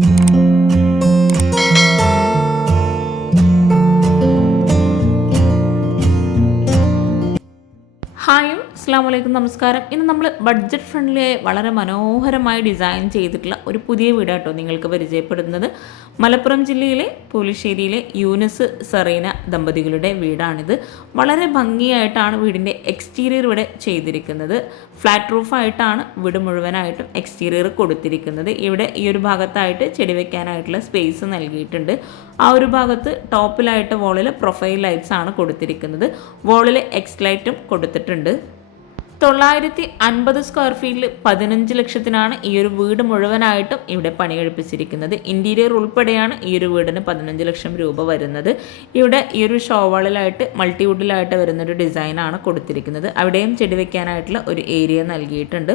Thank you. അസ്സാം വലൈക്കും നമസ്കാരം. ഇന്ന് നമ്മൾ ബഡ്ജറ്റ് ഫ്രണ്ട്ലിയായി വളരെ മനോഹരമായി ഡിസൈൻ ചെയ്തിട്ടുള്ള ഒരു പുതിയ വീടാട്ടോ നിങ്ങൾക്ക് പരിചയപ്പെടുന്നത്. മലപ്പുറം ജില്ലയിലെ പോലിശ്ശേരിയിലെ യൂനസ് സെറീന ദമ്പതികളുടെ വീടാണിത്. വളരെ ഭംഗിയായിട്ടാണ് വീടിന്റെ എക്സ്റ്റീരിയർ ഇവിടെ ചെയ്തിരിക്കുന്നത്. ഫ്ലാറ്റ് റൂഫായിട്ടാണ് വീട് മുഴുവനായിട്ടും എക്സ്റ്റീരിയർ കൊടുത്തിരിക്കുന്നത്. ഇവിടെ ഈ ഒരു ഭാഗത്തായിട്ട് ചെടി വെക്കാനായിട്ടുള്ള സ്പേസ് നൽകിയിട്ടുണ്ട്. ആ ഒരു ഭാഗത്ത് ടോപ്പിലായിട്ട് വോളിൽ പ്രൊഫൈൽ ലൈറ്റ്സ് ആണ് കൊടുത്തിരിക്കുന്നത്. വോളിൽ എക്സ് ലൈറ്റും കൊടുത്തിട്ടുണ്ട്. തൊള്ളായിരത്തി അൻപത് സ്ക്വയർ ഫീറ്റിൽ പതിനഞ്ച് ലക്ഷത്തിനാണ് ഈ ഒരു വീട് മുഴുവനായിട്ടും ഇവിടെ പണി കഴിപ്പിച്ചിരിക്കുന്നത് ഇന്റീരിയർ ഉൾപ്പെടെയാണ് ഈ ഒരു വീടിന് പതിനഞ്ച് ലക്ഷം രൂപ വരുന്നത്. ഇവിടെ ഈ ഒരു ഷോവാളിലായിട്ട് മൾട്ടിവുഡിലായിട്ട് വരുന്നൊരു ഡിസൈനാണ് കൊടുത്തിരിക്കുന്നത്. അവിടെയും ചെടി വെക്കാനായിട്ടുള്ള ഒരു ഏരിയ നൽകിയിട്ടുണ്ട്.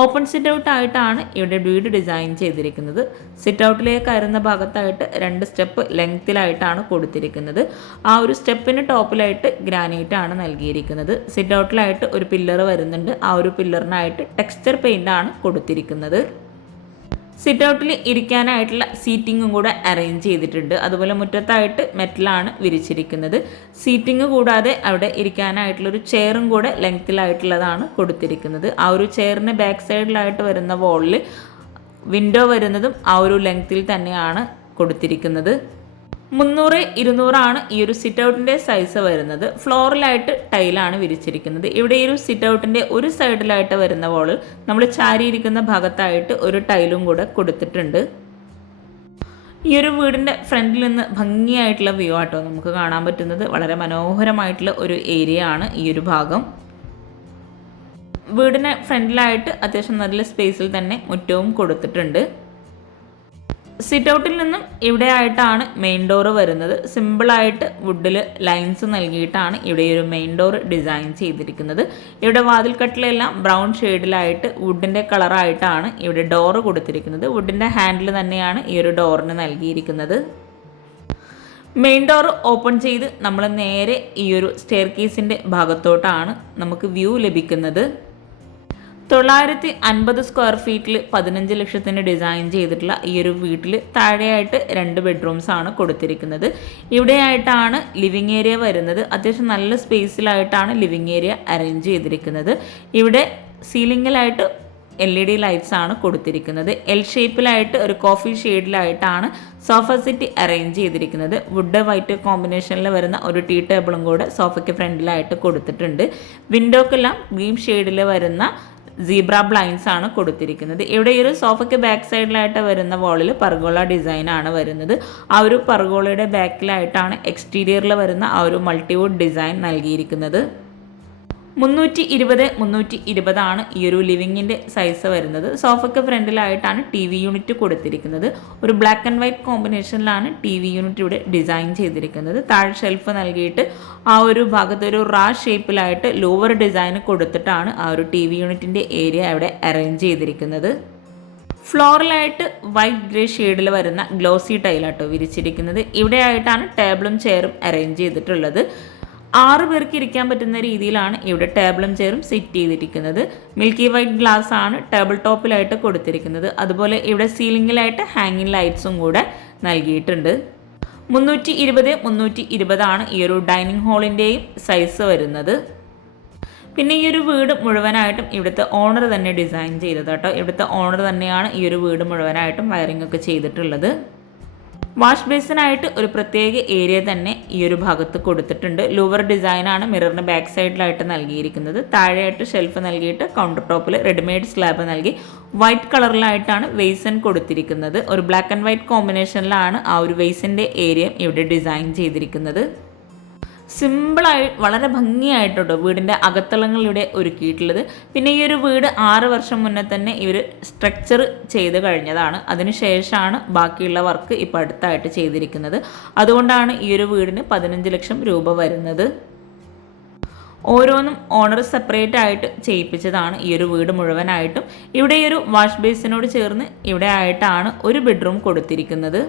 ഓപ്പൺ സിറ്റ് ഔട്ട് ആയിട്ടാണ് ഇവിടെ വീട് ഡിസൈൻ ചെയ്തിരിക്കുന്നത്. സിറ്റ് ഔട്ടിലേക്ക് കയറുന്ന ഭാഗത്തായിട്ട് രണ്ട് സ്റ്റെപ്പ് ലെങ്ത്തിലായിട്ടാണ് കൊടുത്തിരിക്കുന്നത്. ആ ഒരു സ്റ്റെപ്പിന് ടോപ്പിലായിട്ട് ഗ്രാനൈറ്റ് ആണ് നൽകിയിരിക്കുന്നത്. സിറ്റ് ഔട്ടിലായിട്ട് ഒരു പില്ലർ വരുന്നുണ്ട്. ആ ഒരു പില്ലറിനായിട്ട് ടെക്സ്ചർ പെയിന്റ് ആണ് കൊടുത്തിരിക്കുന്നത്. സിറ്റ് ഔട്ടിൽ ഇരിക്കാനായിട്ടുള്ള സീറ്റിങ്ങും കൂടെ അറേഞ്ച് ചെയ്തിട്ടുണ്ട്. അതുപോലെ മുറ്റത്തായിട്ട് മെറ്റലാണ് വിരിച്ചിരിക്കുന്നത്. സീറ്റിംഗ് കൂടാതെ അവിടെ ഇരിക്കാനായിട്ടുള്ളൊരു ചെയറും കൂടെ ലെങ്ത്തിലായിട്ടുള്ളതാണ് കൊടുത്തിരിക്കുന്നത്. ആ ഒരു ചെയറിന് ബാക്ക് സൈഡിലായിട്ട് വരുന്ന വോളിൽ വിൻഡോ വരുന്നതും ആ ഒരു ലെങ്ത്തിൽ തന്നെയാണ് കൊടുത്തിരിക്കുന്നത്. മുന്നൂറ് ഇരുന്നൂറാണ് ഈ ഒരു സിറ്റ് ഔട്ടിന്റെ സൈസ് വരുന്നത്. ഫ്ലോറിലായിട്ട് ടൈലാണ് വിരിച്ചിരിക്കുന്നത്. ഇവിടെ ഈ ഒരു സിറ്റ് ഔട്ടിന്റെ ഒരു സൈഡിലായിട്ട് വരുന്ന വോൾ നമ്മൾ ചാരിയിരിക്കുന്ന ഭാഗത്തായിട്ട് ഒരു ടൈലും കൂടെ കൊടുത്തിട്ടുണ്ട്. ഈ ഒരു വീടിന്റെ ഫ്രണ്ടിൽ നിന്ന് ഭംഗിയായിട്ടുള്ള വ്യൂ ആട്ടോ നമുക്ക് കാണാൻ പറ്റുന്നത്. വളരെ മനോഹരമായിട്ടുള്ള ഒരു ഏരിയ ആണ് ഈ ഒരു ഭാഗം. വീടിന് ഫ്രണ്ടിലായിട്ട് അത്യാവശ്യം നല്ല സ്പേസിൽ തന്നെ മുറ്റവും കൊടുത്തിട്ടുണ്ട്. സിറ്റ് ഔട്ടിൽ നിന്നും ഇവിടെ ആയിട്ടാണ് മെയിൻ ഡോർ വരുന്നത്. സിമ്പിളായിട്ട് വുഡിൽ ലൈൻസ് നൽകിയിട്ടാണ് ഇവിടെ ഒരു മെയിൻ ഡോർ ഡിസൈൻ ചെയ്തിരിക്കുന്നത്. ഇവിടെ വാതിൽക്കട്ടിലെല്ലാം ബ്രൗൺ ഷെയ്ഡിലായിട്ട് വുഡിന്റെ കളറായിട്ടാണ് ഇവിടെ ഡോറ് കൊടുത്തിരിക്കുന്നത്. വുഡിന്റെ ഹാൻഡിൽ തന്നെയാണ് ഈ ഒരു ഡോറിന് നൽകിയിരിക്കുന്നത്. മെയിൻ ഡോർ ഓപ്പൺ ചെയ്ത് നമ്മൾ നേരെ ഈ ഒരു സ്റ്റെയർ കേസിന്റെ ഭാഗത്തോട്ടാണ് നമുക്ക് വ്യൂ ലഭിക്കുന്നത്. തൊള്ളായിരത്തി അൻപത് സ്ക്വയർ ഫീറ്റിൽ പതിനഞ്ച് ലക്ഷത്തിന് ഡിസൈൻ ചെയ്തിട്ടുള്ള ഈ ഒരു വീട്ടിൽ താഴെയായിട്ട് രണ്ട് ബെഡ്റൂംസ് ആണ് കൊടുത്തിരിക്കുന്നത്. ഇവിടെയായിട്ടാണ് ലിവിങ് ഏരിയ വരുന്നത്. അത്യാവശ്യം നല്ല സ്പേസിലായിട്ടാണ് ലിവിങ് ഏരിയ അറേഞ്ച് ചെയ്തിരിക്കുന്നത്. ഇവിടെ സീലിംഗിലായിട്ട് എൽ ഇ ഡി ലൈറ്റ്സ് ആണ് കൊടുത്തിരിക്കുന്നത്. എൽ ഷേപ്പിലായിട്ട് ഒരു കോഫി ഷെയ്ഡിലായിട്ടാണ് സോഫ സെറ്റ് അറേഞ്ച് ചെയ്തിരിക്കുന്നത്. വുഡ് വൈറ്റ് കോമ്പിനേഷനിൽ വരുന്ന ഒരു ടീ ടേബിളും കൂടെ സോഫയ്ക്ക് ഫ്രണ്ടിലായിട്ട് കൊടുത്തിട്ടുണ്ട്. വിൻഡോക്കെല്ലാം ഗ്രീൻ ഷെയ്ഡിൽ വരുന്ന സീബ്ര ബ്ലൈൻസ് ആണ് കൊടുത്തിരിക്കുന്നത്. ഇവിടെ ഈ ഒരു സോഫയ്ക്ക് ബാക്ക് സൈഡിലായിട്ട് വരുന്ന വോളിൽ പർഗോള ഡിസൈൻ ആണ് വരുന്നത്. ആ ഒരു പർഗോളയുടെ ബാക്കിലായിട്ടാണ് എക്സ്റ്റീരിയറിൽ വരുന്ന ആ ഒരു മൾട്ടിവുഡ് ഡിസൈൻ നൽകിയിരിക്കുന്നത്. മുന്നൂറ്റി ഇരുപത് മുന്നൂറ്റി ഇരുപതാണ് ഈ ഒരു ലിവിങ്ങിന്റെ സൈസ് വരുന്നത്. സോഫയ്ക്ക് ഫ്രണ്ടിലായിട്ടാണ് ടി വി യൂണിറ്റ് കൊടുത്തിരിക്കുന്നത്. ഒരു ബ്ലാക്ക് ആൻഡ് വൈറ്റ് കോമ്പിനേഷനിലാണ് ടി വി യൂണിറ്റ് ഇവിടെ ഡിസൈൻ ചെയ്തിരിക്കുന്നത്. താഴെ ഷെൽഫ് നൽകിയിട്ട് ആ ഒരു ഭാഗത്ത് ഒരു റാ ഷേപ്പിലായിട്ട് ലോവർ ഡിസൈൻ കൊടുത്തിട്ടാണ് ആ ഒരു ടി വി യൂണിറ്റിന്റെ ഏരിയ ഇവിടെ അറേഞ്ച് ചെയ്തിരിക്കുന്നത്. ഫ്ലോറിലായിട്ട് വൈറ്റ് ഗ്രേ ഷെയ്ഡിൽ വരുന്ന ഗ്ലോസി ടൈലാട്ടോ വിരിച്ചിരിക്കുന്നത്. ഇവിടെയായിട്ടാണ് ടേബിളും ചെയറും അറേഞ്ച് ചെയ്തിട്ടുള്ളത്. ആറ് പേർക്ക് ഇരിക്കാൻ പറ്റുന്ന രീതിയിലാണ് ഇവിടെ ടേബിളും ചെയറും സെറ്റ് ചെയ്തിരിക്കുന്നത്. മിൽക്കി വൈറ്റ് ഗ്ലാസ് ആണ് ടേബിൾ ടോപ്പിലായിട്ട് കൊടുത്തിരിക്കുന്നത്. അതുപോലെ ഇവിടെ സീലിംഗിലായിട്ട് ഹാങ്ങിങ് ലൈറ്റ്സും കൂടെ നൽകിയിട്ടുണ്ട്. മുന്നൂറ്റി ഇരുപത് മുന്നൂറ്റി ഇരുപതാണ് ഈ ഒരു ഡൈനിങ് ഹാളിന്റെയും സൈസ് വരുന്നത്. പിന്നെ ഈ ഒരു വീട് മുഴുവനായിട്ടും ഇവിടുത്തെ ഓണർ തന്നെ ഡിസൈൻ ചെയ്തത് കേട്ടോ. ഇവിടുത്തെ ഓണർ തന്നെയാണ് ഈ ഒരു വീട് മുഴുവനായിട്ടും വയറിംഗ് ഒക്കെ ചെയ്തിട്ടുള്ളത്. വാഷ് ബേസിനായിട്ട് ഒരു പ്രത്യേക ഏരിയ തന്നെ ഈ ഒരു ഭാഗത്ത് കൊടുത്തിട്ടുണ്ട്. ലൂവർ ഡിസൈനാണ് മിററിന് ബാക്ക് സൈഡിലായിട്ട് നൽകിയിരിക്കുന്നത്. താഴെയായിട്ട് ഷെൽഫ് നൽകിയിട്ട് കൗണ്ടർ ടോപ്പിൽ റെഡിമെയ്ഡ് സ്ലാബ് നൽകി വൈറ്റ് കളറിലായിട്ടാണ് വെയ്സൻ കൊടുത്തിരിക്കുന്നത്. ഒരു ബ്ലാക്ക് ആൻഡ് വൈറ്റ് കോമ്പിനേഷനിലാണ് ആ ഒരു വെയ്സിന്റെ ഏരിയ ഇവിടെ ഡിസൈൻ ചെയ്തിരിക്കുന്നത്. സിമ്പിളായി വളരെ ഭംഗിയായിട്ടുണ്ട് വീടിന്റെ ഇവിടെ ഒരുക്കിയിട്ടുള്ളത്. പിന്നെ ഈ ഒരു വീട് ആറ് വർഷം മുന്നേ തന്നെ ഇവർ സ്ട്രക്ചർ ചെയ്ത് കഴിഞ്ഞതാണ്. അതിനുശേഷമാണ് ബാക്കിയുള്ള വർക്ക് ഇപ്പോൾ അടുത്തായിട്ട് ചെയ്തിരിക്കുന്നത്. അതുകൊണ്ടാണ് ഈ ഒരു വീടിന് പതിനഞ്ച് ലക്ഷം രൂപ വരുന്നത്. ഓരോന്നും ഓണർ സെപ്പറേറ്റ് ആയിട്ട് ചെയ്യിപ്പിച്ചതാണ് ഈ ഒരു വീട് മുഴുവനായിട്ടും. ഇവിടെ ഈ ഒരു വാഷ് ബേസിനോട് ചേർന്ന് ഇവിടെ ആയിട്ടാണ് ഒരു ബെഡ്റൂം കൊടുത്തിരിക്കുന്നത്.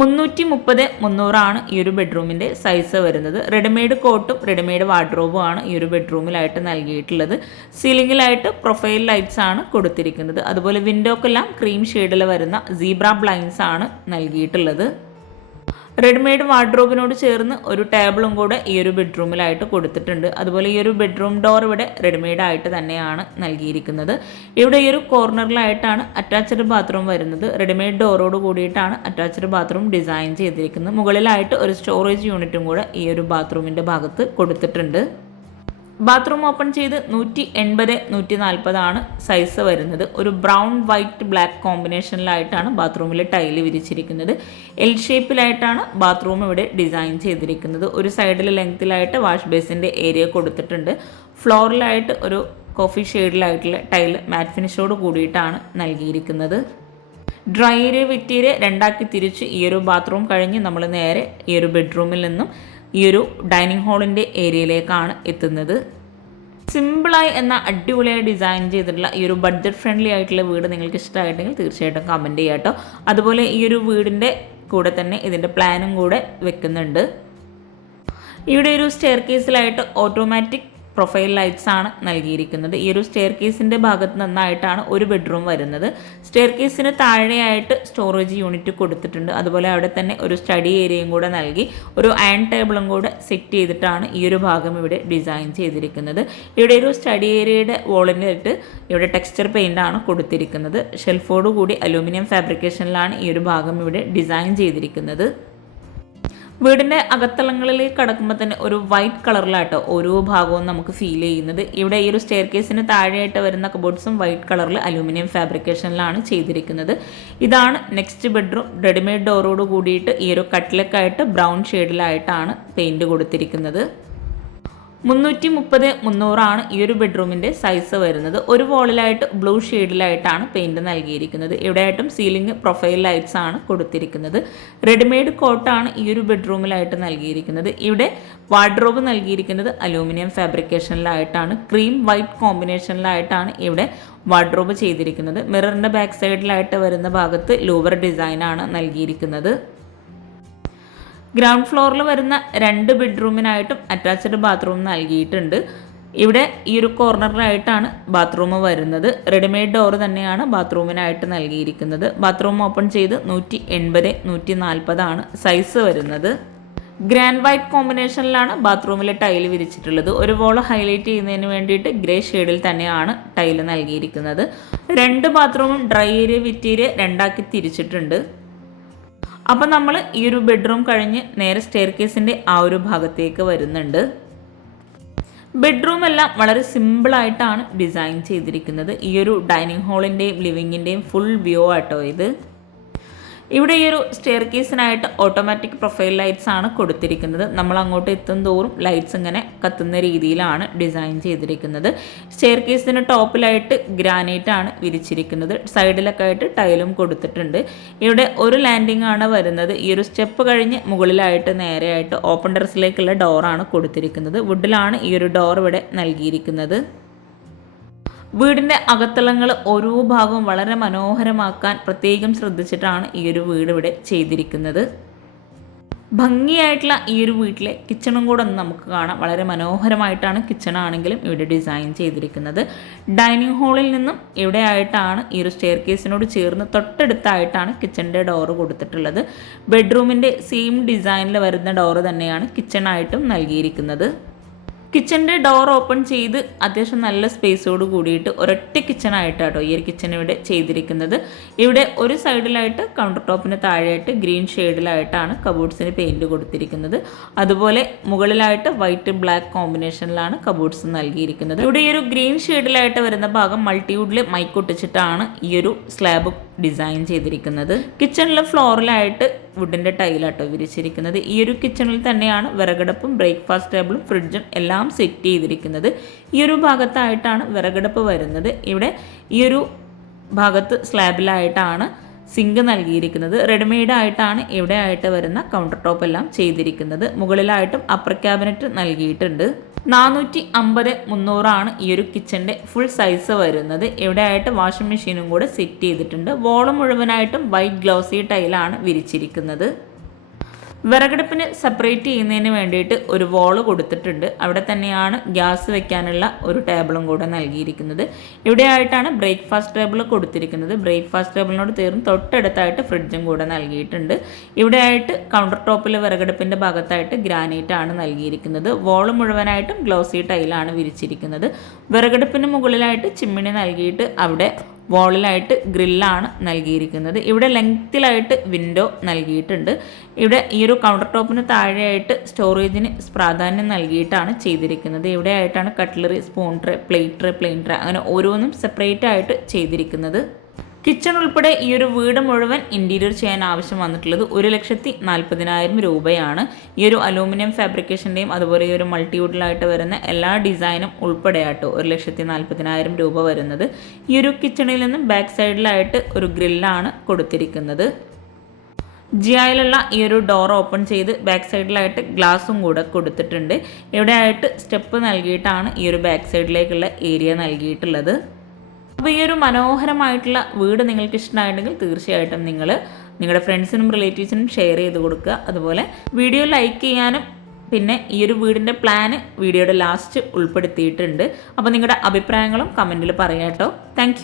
മുന്നൂറ്റി മുപ്പത് മുന്നൂറാണ് ഈ ഒരു ബെഡ്റൂമിന്റെ സൈസ് വരുന്നത്. റെഡിമെയ്ഡ് കോട്ടും റെഡിമെയ്ഡ് വാർഡ്രോബും ആണ് ഈ ഒരു ബെഡ്റൂമിലായിട്ട് നൽകിയിട്ടുള്ളത്. സീലിംഗിലായിട്ട് പ്രൊഫൈൽ ലൈറ്റ്സ് ആണ് കൊടുത്തിരിക്കുന്നത്. അതുപോലെ വിൻഡോക്കെല്ലാം ക്രീം ഷെയ്ഡിൽ വരുന്ന സീബ്ര ബ്ലൈൻസ് ആണ് നൽകിയിട്ടുള്ളത്. റെഡിമെയ്ഡ് വാർഡ്രോബിനോട് ചേർന്ന് ഒരു ടേബിളും കൂടെ ഈ ഒരു ബെഡ്റൂമിലായിട്ട് കൊടുത്തിട്ടുണ്ട്. അതുപോലെ ഈ ഒരു ബെഡ്റൂം ഡോർ ഇവിടെ റെഡിമെയ്ഡ് ആയിട്ട് തന്നെയാണ് നൽകിയിരിക്കുന്നത്. ഇവിടെ ഈ ഒരു കോർണറിലായിട്ടാണ് അറ്റാച്ച്ഡ് ബാത്റൂം വരുന്നത്. റെഡിമെയ്ഡ് ഡോറോട് കൂടിയിട്ടാണ് അറ്റാച്ച്ഡ് ബാത്റൂം ഡിസൈൻ ചെയ്തിരിക്കുന്നത്. മുകളിലായിട്ട് ഒരു സ്റ്റോറേജ് യൂണിറ്റും കൂടെ ഈ ഒരു ബാത്റൂമിന്റെ ഭാഗത്ത് കൊടുത്തിട്ടുണ്ട്. ബാത്റൂം ഓപ്പൺ ചെയ്ത് നൂറ്റി എൺപത് നൂറ്റി നാൽപ്പതാണ് സൈസ് വരുന്നത്. ഒരു ബ്രൗൺ വൈറ്റ് ബ്ലാക്ക് കോമ്പിനേഷനിലായിട്ടാണ് ബാത്റൂമിൽ ടൈൽ വിരിച്ചിരിക്കുന്നത്. എൽ ഷേപ്പിലായിട്ടാണ് ബാത്റൂം ഇവിടെ ഡിസൈൻ ചെയ്തിരിക്കുന്നത്. ഒരു സൈഡിൽ ലെങ്ത്തിലായിട്ട് വാഷ് ബേസിന്റെ ഏരിയ കൊടുത്തിട്ടുണ്ട്. ഫ്ലോറിലായിട്ട് ഒരു കോഫി ഷെയ്ഡിലായിട്ടുള്ള ടൈൽ മാറ്റ് ഫിനിഷോട് കൂടിയിട്ടാണ് നൽകിയിരിക്കുന്നത്. ഡ്രൈ ഏരിയ വിറ്റീരിയ രണ്ടാക്കി തിരിച്ച് ഈ ഒരു ബാത്റൂം കഴിഞ്ഞ് നമ്മൾ നേരെ ഈ ഒരു ബെഡ്റൂമിൽ നിന്നും ഈ ഒരു ഡൈനിങ് ഹാളിന്റെ ഏരിയയിലേക്കാണ് എത്തുന്നത്. സിമ്പിളായി എന്ന അടിപൊളിയായി ഡിസൈൻ ചെയ്തിട്ടുള്ള ഈ ഒരു ബഡ്ജറ്റ് ഫ്രണ്ട്ലി ആയിട്ടുള്ള വീട് നിങ്ങൾക്ക് ഇഷ്ടമായിട്ടെങ്കിൽ തീർച്ചയായിട്ടും കമന്റ് ചെയ്യാം കേട്ടോ. അതുപോലെ ഈ ഒരു വീടിന്റെ കൂടെ തന്നെ ഇതിന്റെ പ്ലാനും കൂടെ വെക്കുന്നുണ്ട്. ഇവിടെ ഒരു സ്റ്റെയർ കേസിലായിട്ട് ഓട്ടോമാറ്റിക് പ്രൊഫൈൽ ലൈറ്റ്സ് ആണ് നൽകിയിരിക്കുന്നത്. ഈ ഒരു സ്റ്റെയർ കേസിന്റെ ഭാഗത്ത് നിന്നായിട്ടാണ് ഒരു ബെഡ്റൂം വരുന്നത്. സ്റ്റെയർ കേസിന് താഴെയായിട്ട് സ്റ്റോറേജ് യൂണിറ്റ് കൊടുത്തിട്ടുണ്ട്. അതുപോലെ അവിടെ തന്നെ ഒരു സ്റ്റഡി ഏരിയയും കൂടെ നൽകി. ഒരു അയൺ ടേബിളും കൂടെ സെറ്റ് ചെയ്തിട്ടാണ് ഈ ഒരു ഭാഗം ഇവിടെ ഡിസൈൻ ചെയ്തിരിക്കുന്നത്. ഇവിടെ ഒരു സ്റ്റഡി ഏരിയയുടെ വോളിനായിട്ട് ഇവിടെ ടെക്സ്ചർ പെയിന്റ് ആണ് കൊടുത്തിരിക്കുന്നത്. ഷെൽഫോട് കൂടി അലൂമിനിയം ഫാബ്രിക്കേഷനിലാണ് ഈ ഒരു ഭാഗം ഇവിടെ ഡിസൈൻ ചെയ്തിരിക്കുന്നത്. വീടിന്റെ അകത്തളങ്ങളിലേക്ക് കടക്കുമ്പോൾ തന്നെ ഒരു വൈറ്റ് കളറിലാട്ടോ ഓരോ ഭാഗവും നമുക്ക് ഫീൽ ചെയ്യുന്നത്. ഇവിടെ ഈ ഒരു സ്റ്റെയർ കേസിന് താഴെയായിട്ട് വരുന്ന കബോർഡ്സും വൈറ്റ് കളറിൽ അലൂമിനിയം ഫാബ്രിക്കേഷനിലാണ് ചെയ്തിരിക്കുന്നത്. ഇതാണ് നെക്സ്റ്റ് ബെഡ്റൂം റെഡിമെയ്ഡ് ഡോറോട് കൂടിയിട്ട് ഈ ഒരു കട്ടിലൊക്കെ ബ്രൗൺ ഷെയ്ഡിലായിട്ടാണ് പെയിന്റ് കൊടുത്തിരിക്കുന്നത്. മുന്നൂറ്റി മുപ്പത് മുന്നൂറാണ് ഈ ഒരു ബെഡ്റൂമിന്റെ സൈസ് വരുന്നത്. ഒരു വോളിലായിട്ട് ബ്ലൂ ഷെയ്ഡിലായിട്ടാണ് പെയിന്റ് നൽകിയിരിക്കുന്നത്. ഇവിടെയായിട്ടും സീലിംഗ് പ്രൊഫൈൽ ലൈറ്റ്സ് ആണ് കൊടുത്തിരിക്കുന്നത്. റെഡിമെയ്ഡ് കോട്ടാണ് ഈ ഒരു ബെഡ്റൂമിലായിട്ട് നൽകിയിരിക്കുന്നത്. ഇവിടെ വാർഡ്രോബ് നൽകിയിരിക്കുന്നത് അലൂമിനിയം ഫാബ്രിക്കേഷനിലായിട്ടാണ് ക്രീം വൈറ്റ് കോമ്പിനേഷനിലായിട്ടാണ് ഇവിടെ വാർഡ്രോബ് ചെയ്തിരിക്കുന്നത്. മിററിന്റെ ബാക്ക് സൈഡിലായിട്ട് വരുന്ന ഭാഗത്ത് ലൂവർ ഡിസൈനാണ് നൽകിയിരിക്കുന്നത്. ഗ്രൗണ്ട് ഫ്ലോറിൽ വരുന്ന രണ്ട് ബെഡ്റൂമിനായിട്ടും അറ്റാച്ച്ഡ് ബാത്റൂം നൽകിയിട്ടുണ്ട്. ഇവിടെ ഈ ഒരു കോർണറിലായിട്ടാണ് ബാത്റൂം വരുന്നത്. റെഡിമെയ്ഡ് ഡോർ തന്നെയാണ് ബാത്റൂമിനായിട്ട് നൽകിയിരിക്കുന്നത്. ബാത്റൂം ഓപ്പൺ ചെയ്ത് നൂറ്റി എൺപത് നൂറ്റി നാൽപ്പതാണ് സൈസ് വരുന്നത്. ഗ്രാൻഡ് വൈറ്റ് കോമ്പിനേഷനിലാണ് ബാത്റൂമിൽ ടൈൽ വിരിച്ചിട്ടുള്ളത്. ഒരു വോൾ ഹൈലൈറ്റ് ചെയ്യുന്നതിന് വേണ്ടിയിട്ട് ഗ്രേ ഷെയ്ഡിൽ തന്നെയാണ് ടൈൽ നൽകിയിരിക്കുന്നത്. രണ്ട് ബാത്റൂമും ഡ്രൈ ഏരിയ വിറ്റ് ഏരിയ രണ്ടാക്കി തിരിച്ചിട്ടുണ്ട്. അപ്പം നമ്മൾ ഈ ഒരു ബെഡ്റൂം കഴിഞ്ഞ് നേരെ സ്റ്റെയർ കേസിന്റെ ആ ഒരു ഭാഗത്തേക്ക് വരുന്നുണ്ട്. ബെഡ്റൂം എല്ലാം വളരെ സിമ്പിളായിട്ടാണ് ഡിസൈൻ ചെയ്തിരിക്കുന്നത്. ഈ ഒരു ഡൈനിങ് ഹാളിന്റെയും ലിവിങ്ങിന്റെയും ഫുൾ വ്യൂ ആട്ടോ ഇത്. ഇവിടെ ഈ ഒരു സ്റ്റെയർ കേസിനായിട്ട് ഓട്ടോമാറ്റിക് പ്രൊഫൈൽ ലൈറ്റ്സ് ആണ് കൊടുത്തിരിക്കുന്നത്. നമ്മൾ അങ്ങോട്ട് എത്തും തോറും ലൈറ്റ്സ് ഇങ്ങനെ കത്തുന്ന രീതിയിലാണ് ഡിസൈൻ ചെയ്തിരിക്കുന്നത്. സ്റ്റെയർ കേസിന് ടോപ്പിലായിട്ട് ഗ്രാനൈറ്റ് ആണ് വിരിച്ചിരിക്കുന്നത്. സൈഡിലൊക്കെ ആയിട്ട് ടൈലും കൊടുത്തിട്ടുണ്ട്. ഇവിടെ ഒരു ലാൻഡിംഗ് ആണ് വരുന്നത്. ഈ ഒരു സ്റ്റെപ്പ് കഴിഞ്ഞ് മുകളിലായിട്ട് നേരെയായിട്ട് ഓപ്പൺ ടെറസിലേക്കുള്ള ഡോറാണ് കൊടുത്തിരിക്കുന്നത്. വുഡിലാണ് ഈ ഒരു ഡോർ ഇവിടെ നൽകിയിരിക്കുന്നത്. വീടിന്റെ അകത്തളങ്ങൾ ഓരോ ഭാഗവും വളരെ മനോഹരമാക്കാൻ പ്രത്യേകം ശ്രദ്ധിച്ചിട്ടാണ് ഈ ഒരു വീട് ഇവിടെ ചെയ്തിരിക്കുന്നത്. ഭംഗിയായിട്ടുള്ള ഈ ഒരു വീട്ടിലെ കിച്ചണും കൂടെ ഒന്ന് നമുക്ക് കാണാം. വളരെ മനോഹരമായിട്ടാണ് കിച്ചൺ ആണെങ്കിലും ഇവിടെ ഡിസൈൻ ചെയ്തിരിക്കുന്നത്. ഡൈനിങ് ഹാളിൽ നിന്നും ഇവിടെ ആയിട്ടാണ് ഈ ഒരു സ്റ്റെയർ കേസിനോട് ചേർന്ന് തൊട്ടടുത്തായിട്ടാണ് കിച്ചണിന്റെ ഡോറ് കൊടുത്തിട്ടുള്ളത്. ബെഡ്റൂമിന്റെ സെയിം ഡിസൈനിൽ വരുന്ന ഡോറ് തന്നെയാണ് കിച്ചണായിട്ടും നൽകിയിരിക്കുന്നത്. കിച്ചന്റെ ഡോർ ഓപ്പൺ ചെയ്ത് അത്യാവശ്യം നല്ല സ്പേസോട് കൂടിയിട്ട് ഒരൊറ്റ കിച്ചൺ ആയിട്ടാട്ടോ ഈ ഒരു കിച്ചൺ ഇവിടെ ചെയ്തിരിക്കുന്നത്. ഇവിടെ ഒരു സൈഡിലായിട്ട് കൗണ്ടർ ടോപ്പിന് താഴെയായിട്ട് ഗ്രീൻ ഷെയ്ഡിലായിട്ടാണ് കബോർഡ്സിന് പെയിന്റ് കൊടുത്തിരിക്കുന്നത്. അതുപോലെ മുകളിലായിട്ട് വൈറ്റ് ബ്ലാക്ക് കോമ്പിനേഷനിലാണ് കബോർഡ്സ് നൽകിയിരിക്കുന്നത്. ഇവിടെ ഈ ഒരു ഗ്രീൻ ഷെയ്ഡിലായിട്ട് വരുന്ന ഭാഗം മൾട്ടിവുഡിൽ മൈക്കൊട്ടിച്ചിട്ടാണ് ഈ ഒരു സ്ലാബ് ഡിസൈൻ ചെയ്തിരിക്കുന്നത്. കിച്ചണിലെ ഫ്ലോറിലായിട്ട് വുഡിന്റെ ടൈലാട്ടോ വിരിച്ചിരിക്കുന്നത്. ഈ ഒരു കിച്ചണിൽ തന്നെയാണ് വിറകടുപ്പും ബ്രേക്ക്ഫാസ്റ്റ് ടേബിളും ഫ്രിഡ്ജും എല്ലാം സെറ്റ് ചെയ്തിരിക്കുന്നത്. ഈ ഒരു ഭാഗത്തായിട്ടാണ് വിറകടുപ്പ് വരുന്നത്. ഇവിടെ ഈ ഒരു ഭാഗത്ത് സ്ലാബിലായിട്ടാണ് സിങ്ക് നൽകിയിരിക്കുന്നത്. റെഡിമെയ്ഡ് ആയിട്ടാണ് ഇവിടെ ആയിട്ട് വരുന്ന കൗണ്ടർ ടോപ്പ് എല്ലാം ചെയ്തിരിക്കുന്നത്. മുകളിലായിട്ടും അപ്പർ ക്യാബിനറ്റ് നൽകിയിട്ടുണ്ട്. നാനൂറ്റി അമ്പത് മുന്നൂറാണ് ഈ ഒരു കിച്ചന്റെ ഫുൾ സൈസ് വരുന്നത്. എവിടെയായിട്ട് വാഷിംഗ് മെഷീനും കൂടെ സെറ്റ് ചെയ്തിട്ടുണ്ട്. വോൾ മുഴുവനായിട്ടും വൈറ്റ് ഗ്ലൗസി ടൈലാണ് വിരിച്ചിരിക്കുന്നത്. വിറകടുപ്പിന് സെപ്പറേറ്റ് ചെയ്യുന്നതിന് വേണ്ടിയിട്ട് ഒരു വോൾ കൊടുത്തിട്ടുണ്ട്. അവിടെ തന്നെയാണ് ഗ്യാസ് വെക്കാനുള്ള ഒരു ടേബിളും കൂടെ നൽകിയിരിക്കുന്നത്. ഇവിടെയായിട്ടാണ് ബ്രേക്ക്ഫാസ്റ്റ് ടേബിൾ കൊടുത്തിരിക്കുന്നത്. ബ്രേക്ക്ഫാസ്റ്റ് ടേബിളിനോട് തീർന്ന് തൊട്ടടുത്തായിട്ട് ഫ്രിഡ്ജും കൂടെ നൽകിയിട്ടുണ്ട്. ഇവിടെയായിട്ട് കൗണ്ടർ ടോപ്പിൽ വിറകടുപ്പിന്റെ ഭാഗത്തായിട്ട് ഗ്രാനൈറ്റ് ആണ് നൽകിയിരിക്കുന്നത്. വോൾ മുഴുവനായിട്ടും ഗ്ലോസി ടൈലാണ് വിരിച്ചിരിക്കുന്നത്. വിറകടുപ്പിന് മുകളിലായിട്ട് ചിമ്മിണി നൽകിയിട്ട് അവിടെ വോളിലായിട്ട് ഗ്രില്ലാണ് നൽകിയിരിക്കുന്നത്. ഇവിടെ ലെങ്ത്തിലായിട്ട് വിൻഡോ നൽകിയിട്ടുണ്ട്. ഇവിടെ ഈ ഒരു കൗണ്ടർ ടോപ്പിന് താഴെയായിട്ട് സ്റ്റോറേജിന് പ്രാധാന്യം നൽകിയിട്ടാണ് ചെയ്തിരിക്കുന്നത്. ഇവിടെ ആയിട്ടാണ് cutlery spoon tray plate tray plain tray അങ്ങനെ ഓരോന്നും സെപ്പറേറ്റ് ആയിട്ട് ചെയ്തിരിക്കുന്നത്. കിച്ചൺ ഉൾപ്പെടെ ഈ ഒരു വീട് മുഴുവൻ ഇന്റീരിയർ ചെയ്യാൻ ആവശ്യം വന്നിട്ടുള്ളത് ഒരു ലക്ഷത്തി നാൽപ്പതിനായിരം രൂപയാണ്. ഈ ഒരു അലൂമിനിയം ഫാബ്രിക്കേഷന്റെയും അതുപോലെ ഈ ഒരു മൾട്ടിവുഡിലായിട്ട് വരുന്ന എല്ലാ ഡിസൈനും ഉൾപ്പെടെയാട്ടോ ഒരു ലക്ഷത്തി നാൽപ്പതിനായിരം രൂപ വരുന്നത്. ഈ ഒരു കിച്ചണിൽ നിന്ന് ബാക്ക് സൈഡിലായിട്ട് ഒരു ഗ്രില്ലാണ് കൊടുത്തിരിക്കുന്നത്. ജിയായിലുള്ള ഈ ഒരു ഡോർ ഓപ്പൺ ചെയ്ത് ബാക്ക് സൈഡിലായിട്ട് ഗ്ലാസും കൂടെ കൊടുത്തിട്ടുണ്ട്. ഇവിടെ ആയിട്ട് സ്റ്റെപ്പ് നൽകിയിട്ടാണ് ഈ ഒരു ബാക്ക് സൈഡിലേക്കുള്ള ഏരിയ നൽകിയിട്ടുള്ളത്. അപ്പോൾ ഈ ഒരു മനോഹരമായിട്ടുള്ള വീട് നിങ്ങൾക്ക് ഇഷ്ടമായിട്ടുണ്ടെങ്കിൽ തീർച്ചയായിട്ടും നിങ്ങൾ നിങ്ങളുടെ ഫ്രണ്ട്സിനും റിലേറ്റീവ്സിനും ഷെയർ ചെയ്ത് കൊടുക്കുക. അതുപോലെ വീഡിയോ ലൈക്ക് ചെയ്യാനും പിന്നെ ഈ ഒരു വീടിന്റെ പ്ലാന് വീഡിയോയുടെ ലാസ്റ്റ് ഉൾപ്പെടുത്തിയിട്ടുണ്ട്. അപ്പോൾ നിങ്ങളുടെ അഭിപ്രായങ്ങളും കമന്റിൽ പറയാം കേട്ടോ താങ്ക്